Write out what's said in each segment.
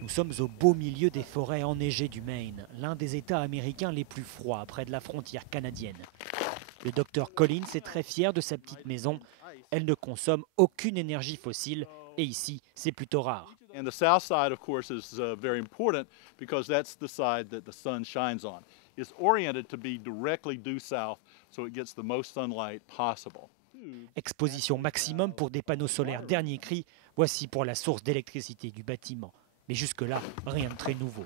Nous sommes au beau milieu des forêts enneigées du Maine, l'un des États américains les plus froids près de la frontière canadienne. Le docteur Collins est très fier de sa petite maison. Elle ne consomme aucune énergie fossile et ici, c'est plutôt rare. And the south side, of course, is very important because that's the side that the sun shines on. It's oriented to be directly due south, so it gets the most sunlight possible. Exposition maximum pour des panneaux solaires dernier cri, voici pour la source d'électricité du bâtiment. Mais jusque-là, rien de très nouveau.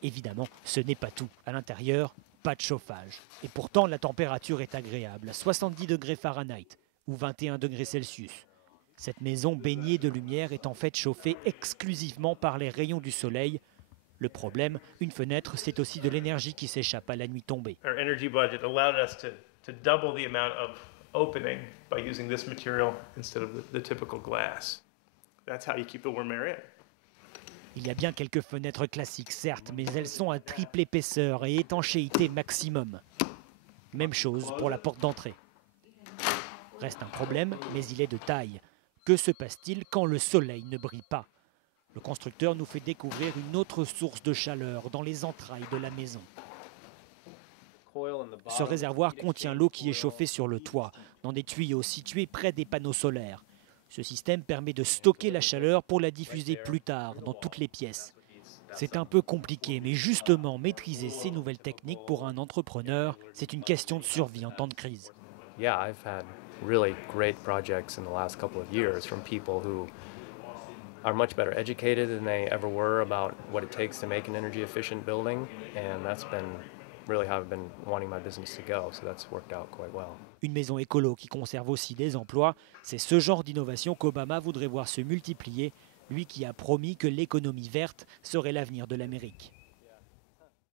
Évidemment, ce n'est pas tout. À l'intérieur, pas de chauffage. Et pourtant, la température est agréable, à 70 degrés Fahrenheit ou 21 degrés Celsius. Cette maison baignée de lumière est en fait chauffée exclusivement par les rayons du soleil. Le problème, une fenêtre, c'est aussi de l'énergie qui s'échappe à la nuit tombée. Our energy budget allowed us to double the amount of opening by using this material instead of the typical glass. That's how you keep the warm air in. Il y a bien quelques fenêtres classiques, certes, mais elles sont à triple épaisseur et étanchéité maximum. Même chose pour la porte d'entrée. Reste un problème, mais il est de taille. Que se passe-t-il quand le soleil ne brille pas? Le constructeur nous fait découvrir une autre source de chaleur dans les entrailles de la maison. Ce réservoir contient l'eau qui est chauffée sur le toit, dans des tuyaux situés près des panneaux solaires. Ce système permet de stocker la chaleur pour la diffuser plus tard dans toutes les pièces. C'est un peu compliqué, mais justement, maîtriser ces nouvelles techniques pour un entrepreneur, c'est une question de survie en temps de crise. Yeah, I've had really great projects in the last couple of years from people who are much better educated than they ever were about what it takes to make an energy efficient building, and that's been really how I've been wanting my business to go, so that's worked out quite well. Une maison écolo qui conserve aussi des emplois, c'est ce genre d'innovation qu'Obama voudrait voir se multiplier, lui qui a promis que l'économie verte serait l'avenir de l'Amérique.